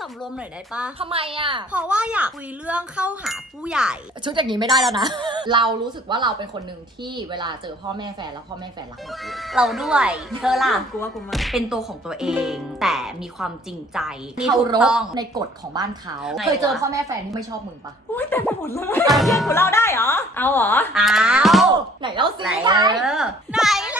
สำรวมหน่อยได้ปะทำไมอะ เพราะว่าอยากคุยเรื่องเข้าหาผู้ใหญ่ ชุดอย่างนี้ไม่ได้แล้วนะ เรารู้สึกว่าเราเป็นคนหนึ่งที่เวลาเจอพ่อแม่แฟนแล้วพ่อแม่แฟนรักหมดเลยเราด้วย เธอล่ะ กูว่ากูมาเป็นตัวของตัวเอง แต่มีความจริงใจที่เคาถูกรต้องพในกฎของบ้านเขาไหนวะเคยเจอพ่อแม่แฟนที่ไม่ชอบมึงปะอุ้ยเต็มไปหมดเลยเพื่อนกูเล่าได้เหรอ เอาเหรออ้าวไหนเล่าสิไหนไปเออไหนเล่า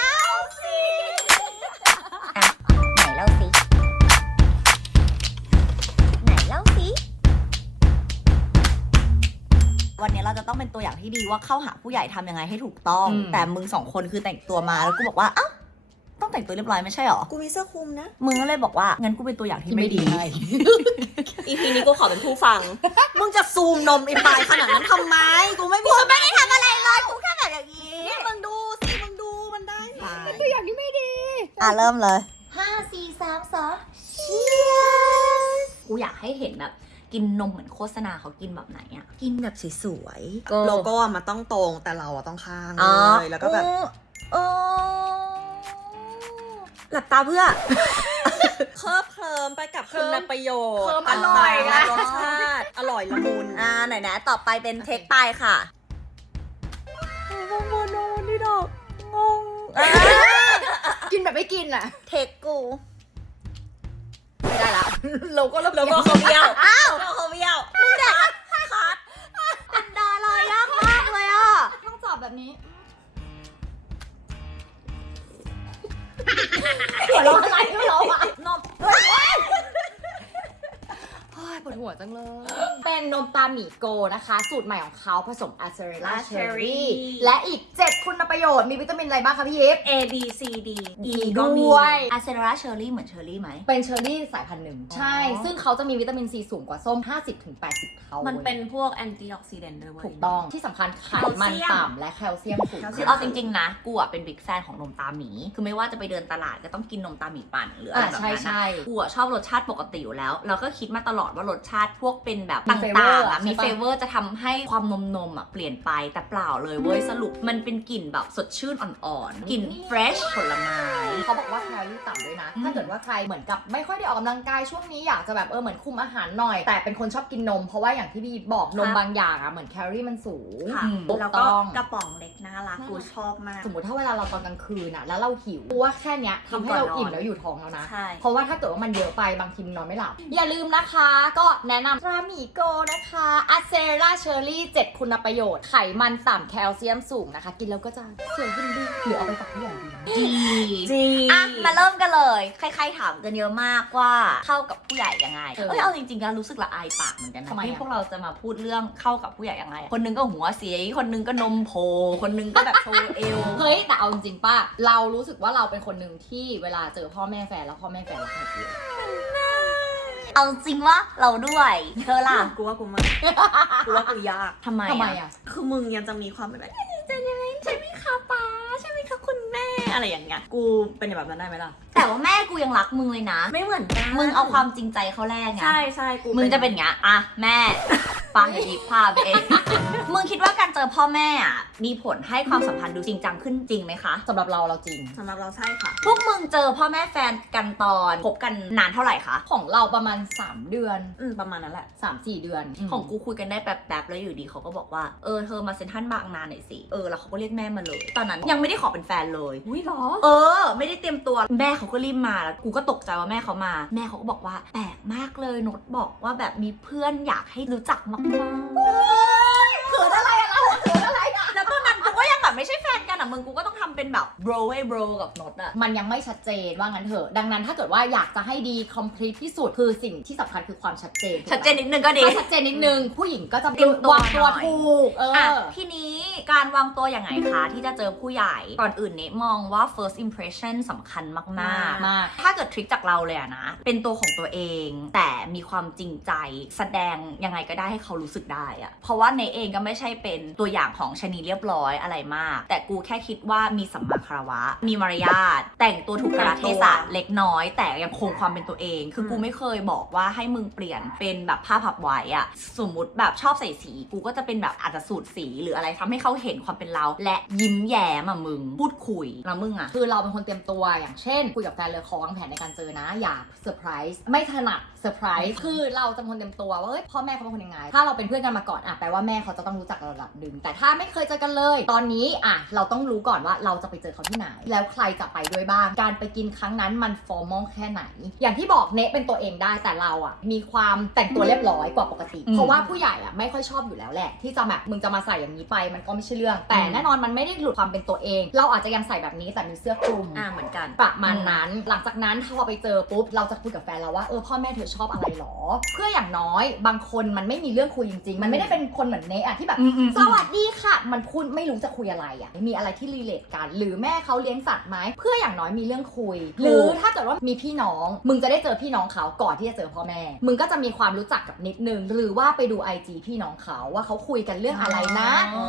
วันนี้เราจะต้องเป็นตัวอย่างที่ดีว่าเข้าหาผู้ใหญ่ทำยังไงให้ถูกต้องแต่มึงสองคนคือแต่งตัวมาแล้วกูบอกว่าเอ้าต้องแต่งตัวเรียบร้อยไม่ใช่หรอกูมีเสื้อคลุมนะ มึงก็เลยบอกว่างั้นกูเป็นตัวอย่างที่ที่ไม่ไม่ดีดีให้อีพีนี้กูขอเป็นผู้ฟัง มึงจะซูมนมไอ้ปลายขนาดนั้นทำไม กูไม่กูไม่ได้ทำอะไรเลยกูแค่แบบอย่างนี้ มึงดูสิมึงดูมันได้เป็นตัวอย่างที่ไม่ดี อะเริ่มเลย ห้าสี่สามสองเชียร์กูอยากให้เห็นแบบ กินนมเหมือนโฆษณาเขากินแบบไหนอะกินแบบสวยโลโก้อะมันต้องตรงแต่เราอะต้องข้างๆอ๋อเลยแล้วก็แบบเออหลับตาเพื่อ เคลิบเคลิมไปกับคุณประโยชน์เคลิ้มอร่อยไงต่างๆรสชาติอร่อยละมุนอ่าไหนนะ ต่อไปเป็นเทคไปค่ะงงงงนี่ดอกงงอ่ากินแบบไม่กินอะ เทคกู ไม่ได้ละ เราก็เริ่มโลโก้เขาเบี้ยวอ้าวโลโก้เขาเบี้ย หมีโกนะคะ สูตรใหม่ของเขาผสมอะเซเรล่าเชอ Cherry รี่และอีก 7 คุณประโยชน์ มีวิตามินอะไรบ้างคะพี่ยิป A B C D E ด้ก็มีวย อาเซราเชอร์รี่เหมือนเชอร์รี่ไหม เป็นเชอร์รี่สายพันธุ์หนึ่ง ใช่ อ๋อ ซึ่งเขาจะมีวิตามินซีสูงกว่าส้ม 50-80 เท่ามัมันเป็นพวกแอนตี้ออกซิเดนต์ด้วยเว้ย ถูกต้องที่สำคัญไขมันแคลเซียม ต่ำและแคลเซียมสูง คือเอาจริงๆนะกูอะเป็นบิ๊กแฟนของนมตาหมี คือไม่ว่าจะไปเดินตลาดก็ต้องกินนมตาหมีปั่นหรืออะไรอ่าแบบใช่นั้นใช่นะกูอะชอบรสชาติปกติอยู่แล้ว เราก็คิดมาตลอดว่ารสชาติพวกเป็นแบบมีต่ flavor างๆอะอะมีใช่ปะเฟเวอร์จะทำให้ความนมนมๆอะเปลี่ยนไปแต่เปล่าเลยเว้ยสรุปมันเป็นกลิ่นแบบสดชื่นอ่อนๆกลิ่นเฟรชผลไม้ เขาบอกว่าแคลอรี่ต่ำด้วยนะอืมถ้าเกิดว่าใครเหมือนกับไม่ค่อยได้ออกกำลังกายช่วงนี้อยากจะแบบเออเหมือนคุมอาหารหน่อย แต่เป็นคนชอบกินนม เพราะว่าอย่างที่พี่บอกนมบางอย่างอะเหมือนแคลอรี่มันสูงค่ะถูกแล้วก็ต้อง กระป๋องเล็กน่ารักกูชอบมาก สมมติถ้าเวลาเราตอนกลางคืนอะแล้วเราหิวกูว่าแค่เนี้ยทำให้เราอิ่มแล้วอยู่ท้องแล้วนะ ใช่ เพราะว่าถ้าเกิดว่ามันเยอะไปบางทีมันนอนไม่หลับ อย่าลืมนะคะ ก็แนะนำรามิโกนะคะอะเซราเชอร์รี่7คุณประโยชน์ ไขมันต่ำแคลเซียมสูงนะคะ กินแล้วก็จะสวยขึ้นดีหรือเอาไปฝากผู้ใหญ่ดี ดีจริง อะมาเริ่มกันเลย ใครๆถามกันเยอะมากว่าเข้ากับผู้ใหญ่ยังไง เออเอ้ยเอาจริงๆแล้วรู้สึกละอายปากเหมือนกันนะทำไมที่อะพวกเราจะมาพูดเรื่องเข้ากับผู้ใหญ่ยังไง คนหนึงก็หัวเสีย คนหนึงก็นมโผล่คนหนึงก็แบบโชว์เอว เฮ้ยแต่เอาจริงๆป้าเรารู้สึกว่าเราเป็นคนหนึ่งที่เวลาเจอพ่อแม่แฟนแล้วพ่อแม่แฟนรักหมดเลย เอาจริงว่าเราด้วยเธอล่ะ กูว่ากูมากูว่ากูยากทำไมทำไมอะอะคือมึงยังจะมีความเป็นแบบจะยังไงใช่ไหมคะป้าใช่ไหมคะคุณแม่ อะไรอย่างเงี้ย กูเป็นแบบนั้นได้ไหมล่ะ แต่ว่าแม่กูยังรักมึงเลยนะ ไม่เหมือนกันมึงเอาความจริงใจเขาแลกไง ใช่ใช่กูมึงจะเป็นอย่างเงี้ยอะแม่ ฟังอย่าดีพาไปเอง มึงคิดว่าการเจอพ่อแม่อะมีผลให้ความสัมพันธ์ดูจริงจังขึ้นจริงไหมคะสำหรับเราเราจริง สำหรับเราใช่ค่ะ พวกมึงเจอพ่อแม่แฟนกันตอนคบกันนานเท่าไหร่คะ ของเราประมาณ 3 เดือน อืมประมาณนั้นแหละ 3-4 เดือนของกูคุยกันได้แป๊บๆแล้วอยู่ดีเขาก็บอกว่าเออเธอมาเซ็นทรัลบางนาหน่อยสิเออแล้วเขาก็เรียกแม่มาเลย ตอนนั้นยังไม่ได้ขอเป็นแฟนเลย อุ้ยเหรอ เออ ไม่ได้เตรียมตัวแม่เขาก็รีบมาแล้วกูก็ตกใจว่าแม่เขามา แม่เขาก็บอกว่าแปลกมากเลยโนตบอกว่าแบบมีเพื่อนอยากให้รู้จักมากๆเขินอะไรอะเราเขินอะไรอะแล้วตอนนั้นกูก็ยังแบบไม่ใช่แฟนกันอะมึงกูก็ต้อง ทำเป็นแบบ bro เว้ย bro กับโนตอะมันยังไม่ชัดเจนว่างั้นเถอะ ดังนั้นถ้าเกิดว่าอยากจะให้ดี complete ที่สุดคือสิ่งที่สำคัญคือความชัดเจนชัดเจนนิดนึงก็ดี ถ้าชัดเจนนิดนึง ผู้หญิงก็จะเตรียมตัววางตัวหน่อย ถูกเออะอ ทีนี้การวางตัวอย่างไงคะ ที่จะเจอผู้ใหญ่ ก่อนอื่นเนมองว่า first impression สำคัญมากมากๆถ้าเกิดทริคจากเราเลยอะนะ เป็นตัวของตัวเองแต่มีความจริงใจแสดงยังไงก็ได้ให้เขารู้สึกได้อะเพราะว่าเนเองก็ไม่ใช่เป็นตัวอย่างของชะนีเรียบร้อยอะไรมากากแต่กูแค่คิดว่ามีสัมมาคารวะ มีมารยาทแต่งตัวถูกกระเทศะเล็กน้อย แต่ยังคงความเป็นตัวเอง คือกูไม่เคยบอกว่าให้มึงเปลี่ยนเป็นแบบผ้าพับไว้อะสมมติแบบชอบใส่สี กูก็จะเป็นแบบอาจจะสูตรสีหรืออะไรทำให้เขาเห็นความเป็นเรา และยิ้มแย้มอะมึงพูดคุยแล้วมึงอะคือเราเป็นคนเตรียมตัวอย่างเช่นคุยกับแฟนเลยขอวางแผนในการเจอนะ อย่าเซอร์ไพรส์ไม่ถนัดเซอร์ไพรส์คือเราจะคนเตรียมตัวว่าเฮ้ยพ่อแม่เขาเป็นคนยังไง ถ้าเราเป็นเพื่อนกันมาก่อนอะแปลว่าแม่เขาจะต้องรู้จักเราระดับหนึ่งแต่ถ้าไม่เคยเจอกันเลย ตอนนี้อะเราต้องรู้ก่อนว่าเราจะไปเจอเขาที่ไหน แล้วใครจะไปด้วยบ้าง การไปกินครั้งนั้นมันฟอร์มอลแค่ไหน อย่างที่บอกเนะเป็นตัวเองได้แต่เราอะมีความแต่งตัวเรียบร้อยกว่าปกติอืมเพราะว่าผู้ใหญ่อะไม่ค่อยชอบอยู่แล้วแหละ ที่จะแบบมึงจะมาใส่อย่างนี้ไปมันก็ไม่ใช่เรื่อง แต่อืมแน่นอนมันไม่ได้หลุดความเป็นตัวเอง เราอาจจะยังใส่แบบนี้แต่มีเสื้อคลุมอ่าเหมือนกันประมาณนั้น หลังจากนั้นถ้าพอไปเจอปุ๊บเราจะคุยกับแฟนเราว่าเออพ่อแม่เธอชอบอะไรหรอ เพื่ออย่างน้อยบางคนมันไม่มีเรื่องคุยจริงๆ มันไม่ได้เป็นคนเหมือนเนอะที่แบบอืมอืมสวัสดีค่ะ มันพูดไม่รู้จะคุยอะไรอะมีอะไรที่รีเลทกันหรือแม่เขาเลี้ยงสัตว์ไหมเพื่ออย่างน้อยมีเรื่องคุย หรือถ้าเกิดว่ามีพี่น้อง มึงจะได้เจอพี่น้องเขาก่อนที่จะเจอพ่อแม่ มึงก็จะมีความรู้จักกับนิดนึง หรือว่าไปดูไอจีพี่น้องเขาว่าเขาคุยกันเรื่องอะไรนะ อ๋อ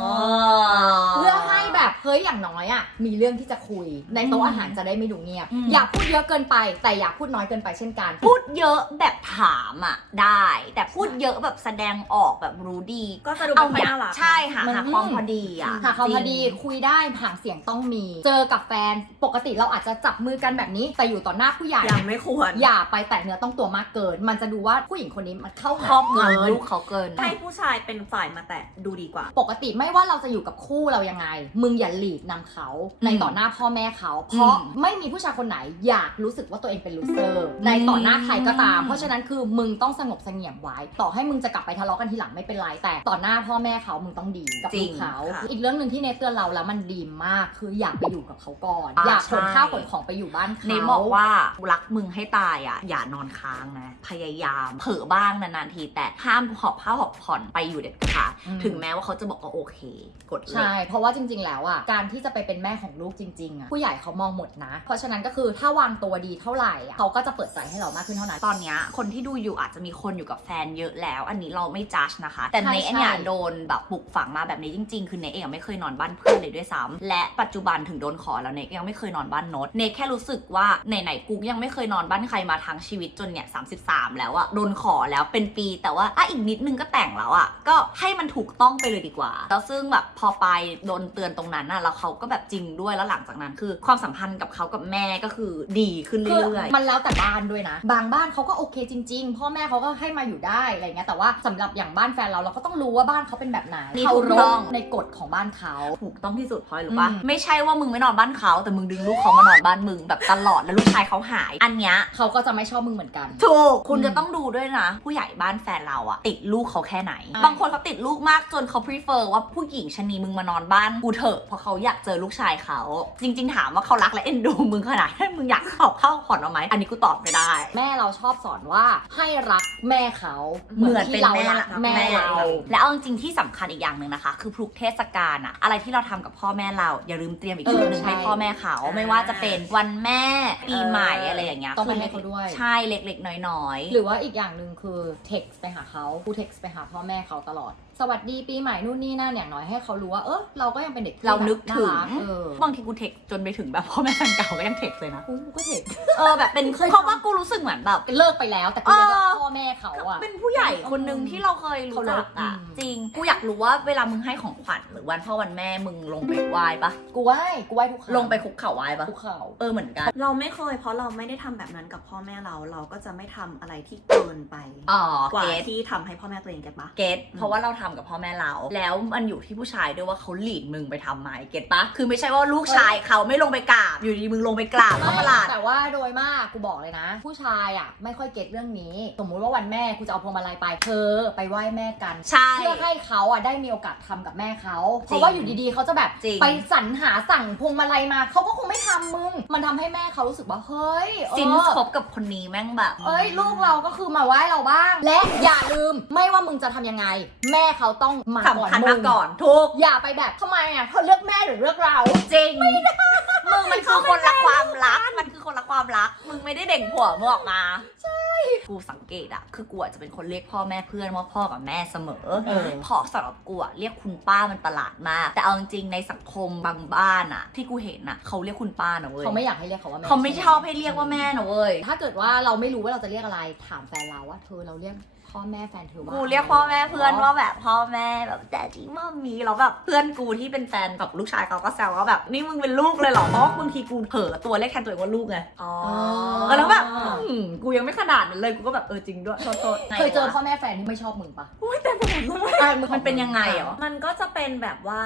เพื่อให้แบบเฮ้ยอย่างน้อยอะมีเรื่องที่จะคุย ในโต๊ะอืมอาหารจะได้ไม่ดูเงียบ อืม อย่าพูดเยอะเกินไป แต่อย่าพูดน้อยเกินไปเช่นกันพูดเยอะแบบถามอะได้ แต่พูดเยอะแบบแสดงออกแบบรู้ดีก็จะดูเอาไม่ค่อยอย่างน่ารัก ใช่ค่ะมันหาความพอดีอะหาความพอดีจริงคุยได้ห่างเสียงต้องมีเจอกับแฟนปกติเราอาจจะจับมือกันแบบนี้ แต่อยู่ต่อหน้าผู้ใหญ่ยังไม่ควร อย่าไปแตะเนื้อต้องตัวมากเกิน มันจะดูว่าผู้หญิงคนนี้มันเข้าคหารอบเกิงำนลูกเขาเกิน ให้ผู้ชายเป็นฝ่ายมาแตะดูดีกว่า ปกติไม่ว่าเราจะอยู่กับคู่เรายังไง มึงอย่าหลีดนำเขาในต่อหน้าพ่อแม่เขา เพราะอืมไม่มีผู้ชายคนไหนอยากรู้สึกว่าตัวเองเป็นลูเซอร์ในต่อหน้าใครก็ตาม เพราะฉะนั้นคือมึงต้องสงบเสงี่ยมไว้ ต่อให้มึงจะกลับไปทะเลาะกันทีหลังไม่เป็นไรแต่ต่อหน้าพ่อแม่เขามึงต้องดีกับจริลูงกเขาค่ะอีกเรื่องหนึ่งที่เนทเตือนเราแล้วมันดีมากคืออยากไปอยู่กับเขาก่อน อ่าอยากขนใช่ ข้าวขนของไปอยู่บ้านเขา เนบอกว่ารักมึงให้ตายอะ อย่านอนค้างนะ พยายามเผลอบ้างนานๆที แต่ห้ามหอบผ้าหอบผ่อนไปอยู่เด็ดขาดอืม ถึงแม้ว่าเขาจะบอกว่าโอเค กดเลใช่ยเพราะว่าจริง ๆ แล้วอะ การที่จะไปเป็นแม่ของลูกจริง ๆ อะ ผู้ใหญ่เขามองหมดนะ เพราะฉะนั้นก็คือถ้าวางตัวดีเท่าไหร่อะเขาก็จะเปิดใจให้เรามากขึ้นเท่านั้น ตอนเนี้ยคนที่ดูอยู่อาจจะมีคนอยู่กับแฟนเยอะแล้ว อันนี้เราไม่จัดนะคะ แต่ใช่เนยใช่เนี่ยโดนแบบปลูกฝังมาแบบนี้จริง ๆ คือเนยเองไม่เคยนอนบ้านเพื่อนเลยด้วยซ้ำและปัจจุบันถึงโดนขอแล้วเนยยังไม่เคยนอนบ้านโนตเนยแค่รู้สึกว่าไหนๆกูยังไม่เคยนอนบ้านใครมาทั้งชีวิตจนเนี่ย33แล้วอะโดนขอแล้วเป็นปีแต่ว่าอะอีกนิดนึงก็แต่งแล้วอะก็ให้มันถูกต้องไปเลยดีกว่า แล้วซึ่งแบบพอไปโดนเตือนตรงนั้นอะแล้วเขาก็แบบจริงด้วยแล้วหลังจากนั้นคือ ความสัมพันธ์กับเขากับแม่ก็คือดีขึ้นคือเรื่อยๆมันแล้วแต่บ้านด้วยนะ บางบ้านเขาก็โอเคจริง ๆ พ่อแม่เขาก็ให้มาอยู่ได้อะไรเงี้ยแต่ว่าสำหรับอย่างบ้านแฟนเราเราก็ต้องรู้ว่าบ้านเขาเป็นแบบไหนนี่เขาถูกรต้องในกฎของบ้านเขาถูกต้องที่สุดเพราะอะไรรู้ปะอืมไม่ใช่ว่ามึงไม่นอนบ้านเขา แต่มึงดึงลูกเขามานอนบ้านมึงแบบตลอดแล้วลูกชายเขาหาย อันเนี้ยเขาก็จะไม่ชอบมึงเหมือนกัน ถูกคุณอืมจะต้องดูด้วยนะ ผู้ใหญ่บ้านแฟนเราอะติดลูกเขาแค่ไหน ใช่ บางคนเขาติดลูกมากจนเขา prefer ว่าผู้หญิงชะนีมึงมานอนบ้านกูเถอะเพราะเขาอยากเจอลูกชายเขา จริง ๆ ถามว่าเขารักและเอ็นดูมึงขนาดนั้นมึงอยากขอบเข้าขอนเอาไหมอันนี้กูตอบไม่ได้ แม่เราชอบสอนว่าให้รักแม่เขาเหมือนเป็นที่เราแม่รัละกแม่เรา และเอาจริงๆที่สำคัญอีกอย่างหนึ่งนะคะ คือพลุกเทศกาลอะอะไรที่เราทำกับพ่อแม่เราอย่าลืมเตรียมอีกเออชุดหนึ่งใช่ให้พ่อแม่เขาไม่ว่าจะเป็นวันแม่ปีใหม่อะไรอย่างเงี้ยต้องไปคืให้เขาด้วย ใช่เล็กๆน้อยหรือว่าอีกอย่างหนึ่งคือ text ไปหาเขากู text ไปหาพ่อแม่เขาตลอดสวัสดีปีใหม่นู่นนี่นั่นอย่างน้อยให้เขารู้ว่าเออเราก็ยังเป็นเด็กที่เรานึกถึงแบบารัเออบางทีกูเทคจนไปถึงแบบพ่อแม่แฟนเก่าก็ยังเทคเลยนะกูก็ text เออแบบเป็นเคย เพราะว่ากูรู้สึกเหมือนแบบ เลิกไปแล้วแต่กูยังรักเออพ่อแม่เขาอะ เป็นผู้ใหญ่คนหนึ่งที่เราเคยรู้จักอะอืม จริง กูอยากรู้ว่าเวลามึงให้ของขวัญหรือวันพ่อวันแม่มึงลงไปไหว้ปะกูไหว้กูไหว้ทุกครั้งลงไปคุกเข่าไหว้ปะทุกเขา เออเหมือนกันเราไม่เคยเพราะเราไม่ได้ทำแบบนั้นกับพ่อแม่เรา เราก็จะไม่ทำอะไรที่เกินไป อ๋อกว่าเกตที่ทำให้พ่อแม่ตัวเองเก็ตปะ เกตเพราะว่าเราทำกับพ่อแม่เรา แล้วมันอยู่ที่ผู้ชายด้วยว่าเขาหลีดมึงไปทำไหมเกตปะคือไม่ใช่ว่าลูกชายเขาไม่ลงไปกราบ อยู่ดีมึงลงไปกราบก็ประหลาด แต่ว่าโดยมากกูบอกเลยนะ ผู้ชายอะไม่ค่อยเก็ตเรื่องนี้ สมมุติว่าวันแม่กูจะเอาพวงมาลัยไปเธอไปไหว้แม่กันใช่ เพื่อให้เขาอะได้มีโอกาสทำกับแม่เขาจริงเพราะว่าอยู่ดีๆเขาจะแบบจริง ไปสรรหาสั่งพวงมาลัยมาเขาก็คงไม่ทำมึง มันทำให้แม่เขารู้สึกว่าเฮ้ยเออ ซินคบกับคนนี้แม่งแบบ เอ้ยลูกเราก็คือมาไหว้เราบ้าง และอย่าลืมไม่ว่ามึงจะทำยังไง แม่เขาต้องมาก่อนสำคัญมึมางก่อนทุกอย่าไปแบบทำไมอะเธอเลือกแม่หรือเลือกเรา จริงมึ งมันคือคนละความรัก มันคือคนละความรัก มึงไม่ได้เด่งผัวมึงออกมา ใช่ กูสังเกตอะคือกูอะจะเป็นคนเรียกพ่อแม่เพื่อนว่าพ่อกับแม่เสมอเออเพราะสำหรับกูอะเรียกคุณป้ามันประหลาดมาก แต่เอาจริงๆในสังคมบางบ้านอะที่กูเห็นอะเขาเรียกคุณป้านะเว้ย เขาไม่อยากให้เรียกเขาว่าแม่เขาไม่ชอบให้เรียกว่าแม่นะเว้ย ถ้าเกิดว่าเราไม่รู้ว่าเราจะเรียกอะไรถามแฟนเราว่าเธอเราเรียกพ่อแม่แฟนเธอว่ากูเรียกพ่อแม่เพื่อนว่าแบบพ่อแม่แบบแต่ที่มัมมี่แล้วแบบเพื่อนกูที่เป็นแฟนกับลูกชายเขาก็แซวว่าแบบนี่มึงเป็นลูกเลยเหรอเพราะว่าบางทีกูเผลอตัวเรียกแทนตัวเองว่าลูกไงอ๋อเออแล้วแบบอืมกูยังไม่ขนาดนั้นเลยกูก็แบบเออจริงด้วยโทษโทษเคยเจอพ่อแม่แฟนที่ไม่ชอบมึงปะอุ้ยแต่ผมรู้อะมันเป็นยังไงเหรอมันก็จะเป็นแบบว่า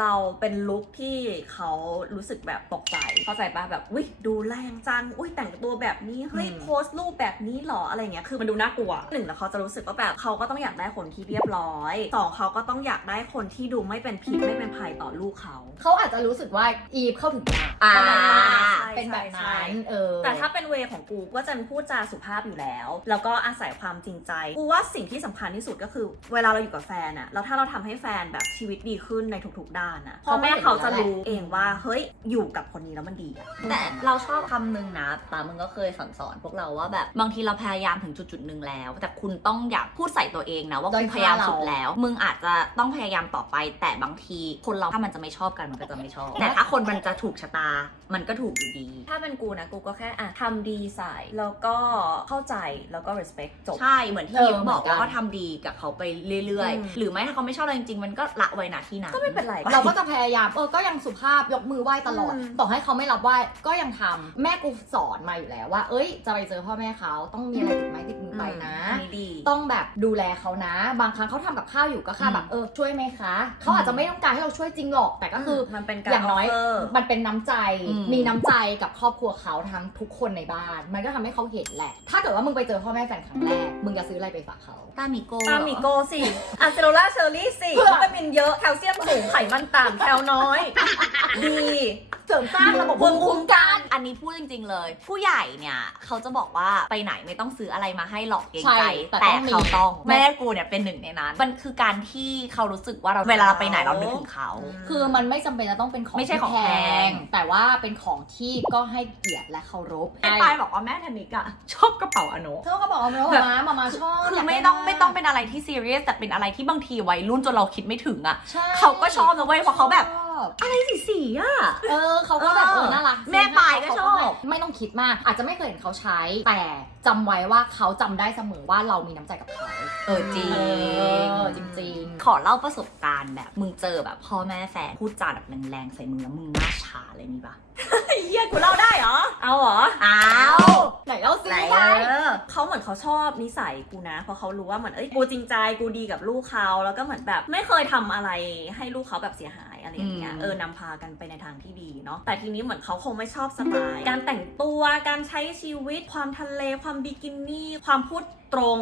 เราเป็นลุคที่เขารู้สึกแบบตกใจเข้าใจปะแบบอุ้ยดูแรงจังอุ้ยแต่งตัวแบบนี้เฮ้ยโพสต์รูปแบบนี้หรออะไรเงี้ยคือมันดูน่ากลัวหนึ่งแล้วเขาจะรู้สึกว่าแบบเขาก็ต้องอยากได้คนที่เรียบร้อยสองเขาก็ต้องอยากได้คนที่ดูไม่เป็นพิษไม่เป็นภัยต่อลูกเขา เขาอาจจะรู้สึกว่าอีฟเข้าถึงยากอ่าเข้าใจปะใช่เป็นแบบใช่นั้นเออแต่ถ้าเป็นเวของกูก็จะพูดจาสุภาพอยู่แล้ว แล้วก็อาศัยความจริงใจ กูว่าสิ่งที่สำคัญที่สุดก็คือ เวลาเราอยู่กับแฟนอะแล้วถ้าเราทำให้แฟนแบบชีวิตดีขึ้นในทุกๆด้านอะพ่อแม่เขาจะรู้เองว่าเฮ้ยอยู่กับคนนี้แล้วมันดีอะแต่เราชอบคำหนึ่งนะป้ามึงก็เคยสอนสอนพวกเราว่าแบบบางทีเราพยายามถึงจุดจุดๆหนึ่งแล้ว แต่คุณต้องอยากพูดใส่ตัวเองนะว่าด้คุอยณพค่ายายามเราสุดแล้ว มึงอาจจะต้องพยายามต่อไป แต่บางทีคนเราถ้ามันจะไม่ชอบกันมันก็จะไม่ชอบ แต่ถ้าคนมันจะถูกชะตา uh มันก็ถูกอยู่ดี ถ้าเป็นกูนะกูก็แค่อะทำดีใส่แล้วก็เข้าใจแล้วก็ respect จบ ใช่เหมือนที่เออยิปบอกเหมือนกัว่าน ก็ทำดีกับเขาไปเรื่อยอืม ๆ หรือไม่ถ้าเขาไม่ชอบเราจริงๆ มันก็ละไว้หนาที่นั้น ก็ไม่เป็นไร เราก็จะพยายามเออก็ยังสุภาพยกมือไหว้ตลอดอืม ต่อให้เขาไม่รับไหว้ก็ยังทำแม่กูสอนมาอยู่แล้วว่า เอ้ย จะไปเจอพ่อแม่เขาต้องมีอะไรติดไม้ติดมือไปนะ อันนี้ดี ต้องแบบดูแลเขานะ บางครั้งเขาทำกับข้าวอยู่ก็แค่อืม แบบเออช่วยไหมคะ เขาอาจจะไม่ต้องการให้เราช่วยจริงหรอกแต่ก็คืออมันเป็นการ อย่างน้อย offer มันเป็นน้ำใจอืมมีน้ำใจกับครอบครัวเขาทั้งทุกคนในบ้าน มันก็ทำให้เขาเห็นแหละ ถ้าเกิดว่ามึงไปเจอพ่อแม่แฟนครั้งแรก มึงจะซื้ออะไรไปฝากเขา ตามิโก้ตามมิโกสิอะเซโรล่าเชอร์รี่สิเพื่อวิตามินเยอะแคลเซียมสูงไขมันต่ำแคลน้อย ดี เสริมสร้างระบบภูมิคุ้มกัน อันนี้พูดจริง ๆ เลย ผู้ใหญ่เนี่ยเขาจะบอกว่าไปไหนไม่ต้องซื้ออะไรมาให้หรอกเกรงใช่ใจแต่แต่ต้องมี เขาต้องแม่กูเนี่ยเป็นหนึ่งในนั้น มันคือการที่เขารู้สึกว่าเราเวลาเราไปไหนเรานึกถึงเขา คือมันไม่จำเป็นจะต้องเป็นของไม่ใช่ของที่แพง แต่ว่าเป็นของที่ก็ให้เกียรติและเคารพไอ้ปายบอกว่าแม่ธนิกอะชอบกระเป๋าอโนเธอก็บอกว่ามาแบบมามามาชอบคืออยากไม่ด้ต้องากไม่ต้องเป็นอะไรที่ซีเรียสแต่เป็นอะไรที่บางทีวัยรุ่นจนเราคิดไม่ถึงอะใช่เขาก็ชอบนะเว้ยเพราะเขาแบบช อบอะไรสีสีๆอะเออเขาก็แบบเออเออน่ารักแม่ปายก็ชอบเขาให้ไม่ต้องคิดมาก อาจจะไม่เคยเห็นเขาใช้ แต่จำไว้ว่าเขาจำได้เสมอว่าเรามีน้ำใจกับเขาเออจริง เออจริง ขอเล่าประสบการณ์แบบมึงเจอแบบพ่อแม่แฟนพูดจาแบบแรงๆใส่มึงแล้วมึงหน้าชาเลยมีปะไอ้ เหี้ยกูเล่าได้เหรอ เอาเหรออ้าๆไหนเล่าสิไหนไปเออ เขาเหมือนเขาชอบนิสัยกูนะ เพราะเขารู้ว่าเหมือนเอ้ยกูจริงใจกูดีกับลูกเขาแล้วก็เหมือนแบบไม่เคยทำอะไรให้ลูกเขาแบบเสียหายอะไรอย่างเงี้ย อืม เออนำพากันไปในทางที่ดีเนาะ แต่ทีนี้เหมือนเขาคงไม่ชอบสไตล์ การแต่งตัว การใช้ชีวิต ความทะเล ความบิกินี่ ความพูดตรง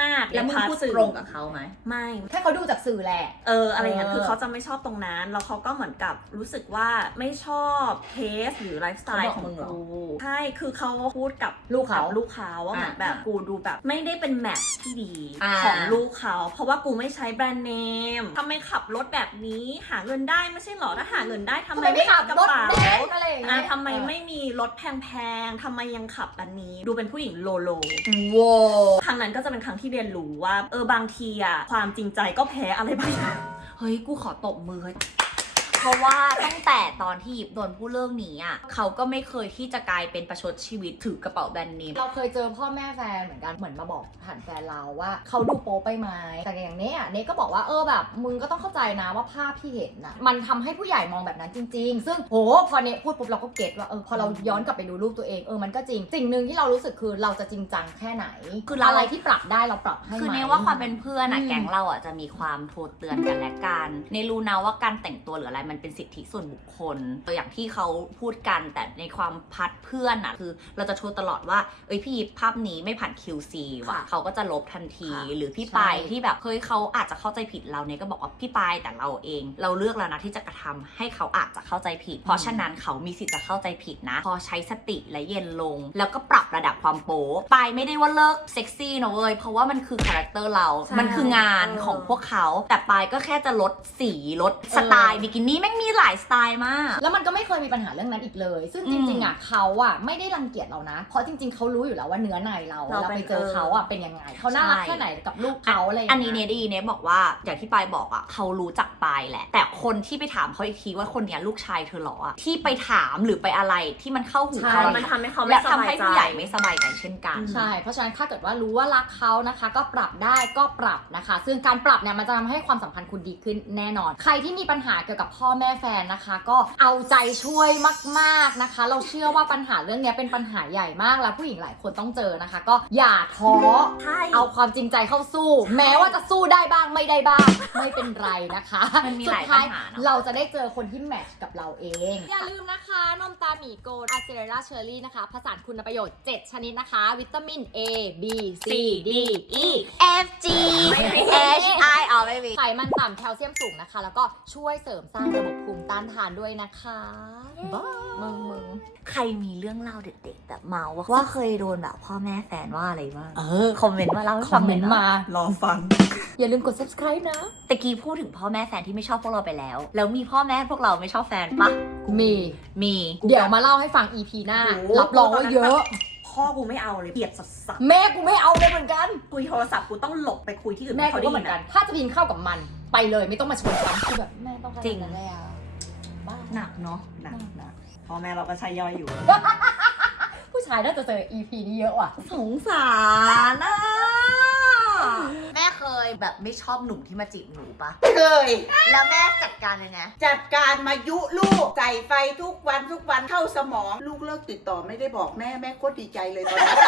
มากๆแล้วมึงในพาร์ทพูดสื่อตรงกับเขาไหมไม่แค่เขาดูจากสื่อแหละ เอออะไรอย่างเงี้ยเออ คือเขาจะไม่ชอบตรงนั้น แล้วเขาก็เหมือนกับรู้สึกว่าไม่ชอบเทสหรือไลฟ์สไตล์ของกูใช่คือเขาพูดกับลูกเขาบลูกเขาว่าเหมือนแบบอ่ากูดูแบบ ไม่ได้เป็นแมทที่ดีอ่าของลูกเขา เพราะว่ากูไม่ใช้แบรนด์เนมทำไมขับรถแบบนี้หาเงินได้ไม่ใช่หรอถ้าหาเงินได้ทำทำไมไมไม่ไม่ขัขับบกระรถเป๋าเบนซ์อะไรอย่างเงี้อะยทำไมไม่มีรถแพงๆทำไมยังขับอันนี้ ดูเป็นผู้หญิงโลโลโว้ครั้งนั้นก็จะเป็นครั้งที่เรียนรู้ว่า เออบางทีอะความจริงใจก็แพ้อะไรบางอย่างเฮ้ย กูขอตบมือ เพราะว่าตั้งแต่ตอนที่หยิบโดนผู้เรื่องนี้อะเขาก็ไม่เคยที่จะกลายเป็นประชดชีวิตถือกระเป๋าแบรนด์เนมเราเคยเจอพ่อแม่แฟนเหมือนกันเหมือนมาบอกผ่านแฟนเราว่าเขาดูโป๊ไปไหมแต่อย่างเนี้ยเนยก็บอกว่าเออแบบมึงก็ต้องเข้าใจนะว่าภาพที่เห็นน่ะมันทำให้ผู้ใหญ่มองแบบนั้นจริง ๆ ซึ่งโหพอเนยพูดปุ๊บเราก็เก็ตว่าเออพอเราย้อนกลับไปดูรูปตัวเองเออมันก็จริงสิ่งหนึ่งที่เรารู้สึกคือเราจะจริงจังแค่ไหน คือเราอะไรที่ปรับได้เราปรับให้คือไหมเนว่าความเป็นเพื่อนอะอืมแก๊งเราอะจะมีความโทษเตือนกันและกันในรู้นะว่าการแต่งตัวหรืออะไรมันเป็นสิทธิส่วนบุคคล ตัวอย่างที่เขาพูดกันแต่ในความพัดเพื่อนอะคือ เราจะโชว์ตลอดว่า เอ้ยพี่ภาพนี้ไม่ผ่าน QC ว่ะค่ะเขาก็จะลบทันทีค่ะหรือพี่ใช่ปายที่แบบเฮ้ยเขาอาจจะเข้าใจผิดเราเนี่ยก็บอกว่าพี่ปายแต่เราเอง เราเลือกแล้วนะที่จะกระทำให้เขาอาจจะเข้าใจผิด เพราะฉะนั้นเขามีสิทธิ์จะเข้าใจผิดนะ พอใช้สติและเย็นลง แล้วก็ปรับระดับความโป๊ปายไม่ได้ว่าเลิกเซ็กซี่นะเว้ยเพราะว่ามันคือคาแรคเตอร์เราใช่มันคืองานเออของพวกเขา แต่ปายก็แค่จะลดสีลดสไตล์บิกินี่แม่งมีหลายสไตล์มาก แล้วมันก็ไม่เคยมีปัญหาเรื่องนั้นอีกเลย ซึ่งอืจมริงๆอะเขาอะไม่ได้รังเกียจเรานะ เพราะจริงๆเขารู้อยู่แล้วว่าเนื้อในเราเราเราเป็นไปเจอเขาอะเป็นยังไงเขาน่ารักใช่แค่ไหนกับลูกเขาอะไรอย่างอันนี้เนเงี้ยดีเนบอกว่าอย่างที่ปายบอกอะเขารู้จักปายแหละ แต่คนที่ไปถามเขาอีกทีว่าคนเนี้ยลูกชายเธอเหรออะที่ไปถามหรือไปอะไรที่มันเข้าหูใช่เขามันทำให้เขาไม่และสทำบายให้ใจผู้ใหญ่ไม่สบายใจเช่นกันใช่เพราะฉะนั้นถ้าเกิดว่ารู้ว่ารักเขานะคะ ก็ปรับได้ก็ปรับนะคะ ซึ่งการปรับเนี่ยมันจะทำให้ความสัมพันธ์คุณดีขึ้นแน่นอน ใครที่มีปัญหาเกี่ยวกับพ่อแม่แฟนนะคะ ก็เอาใจช่วยมากๆนะคะ เราเชื่อว่าปัญหาเรื่องเนี้ยเป็นปัญหาใหญ่มากแล้วผู้หญิงหลายคนต้องเจอนะคะ ก็อย่าท้อใช่เอาความจริงใจเข้าสู้ แม้ว่าจะสู้ได้บ้างไม่ได้บ้างไม่เป็นไรนะคะมันมีสุหดลายท้ายปัญหาเนอะเราจะได้เจอคนที่แมทช์กับเราเอง อย่าลืมนะคะนมตาหมีโกลอาเซราเชอรี่นะคะผสานคุณประโยชน์ 7 ชนิดนะคะ วิตามิน A B C D E F G H I อ๋อไม่มีไขมันต่ำแคลเซียมสูงนะคะ แล้วก็ช่วยเสริมสร้างระบบภูมิต้านทานด้วยนะคะบ้ามึงมึงใครมีเรื่องเล่าเด็กๆแบบเมาว่าว่าเคยโดนแบบพ่อแม่แฟนว่าอะไรบ้างเออคอมเมนต์มาเล่าให้คฟัองมหเมน่นอยต์นะมา รอฟัง อย่าลืมกด subscribe นะ ตะกี้พูดถึงพ่อแม่แฟนที่ไม่ชอบพวกเราไปแล้ว แล้วมีพ่อแม่พวกเราไม่ชอบแฟนปะมี มี เดี๋ยวมาเล่าให้ฟัง EP หน้า โอ้โห รับรองว่าเยอะ พ่อกูไม่เอาเลยเกลียดสัสแม่กูไม่เอาเลยเหมือนกัน ๆคุยโทรศัพท์กูต้องหลบไปคุยที่อื่นแม่กูเขาก็ได้เหยิมือนนกัอะนถ้าจะกินข้าวกับมัน ไปเลยไม่ต้องมาชวนฉันคือแบบแม่ต้องการจริง อะไรอะบ้าหนักเนาะหนักหนักพ่อแม่เราก็ใช้ย่อยอยู่ ผู้ชายน่าจะเจอ EP นี้เยอะว่ะ สงสารนะแม่เคยแบบไม่ชอบหนุ่มที่มาจีบหนูปะเคย แล้วแม่จัดการยังไงจัดการมายุลูกใส่ไฟทุกวันทุกวันเข้าสมอง ลูกเลิกติดต่อไม่ได้บอกแม่แม่โคตรดีใจเลยตอนนั้น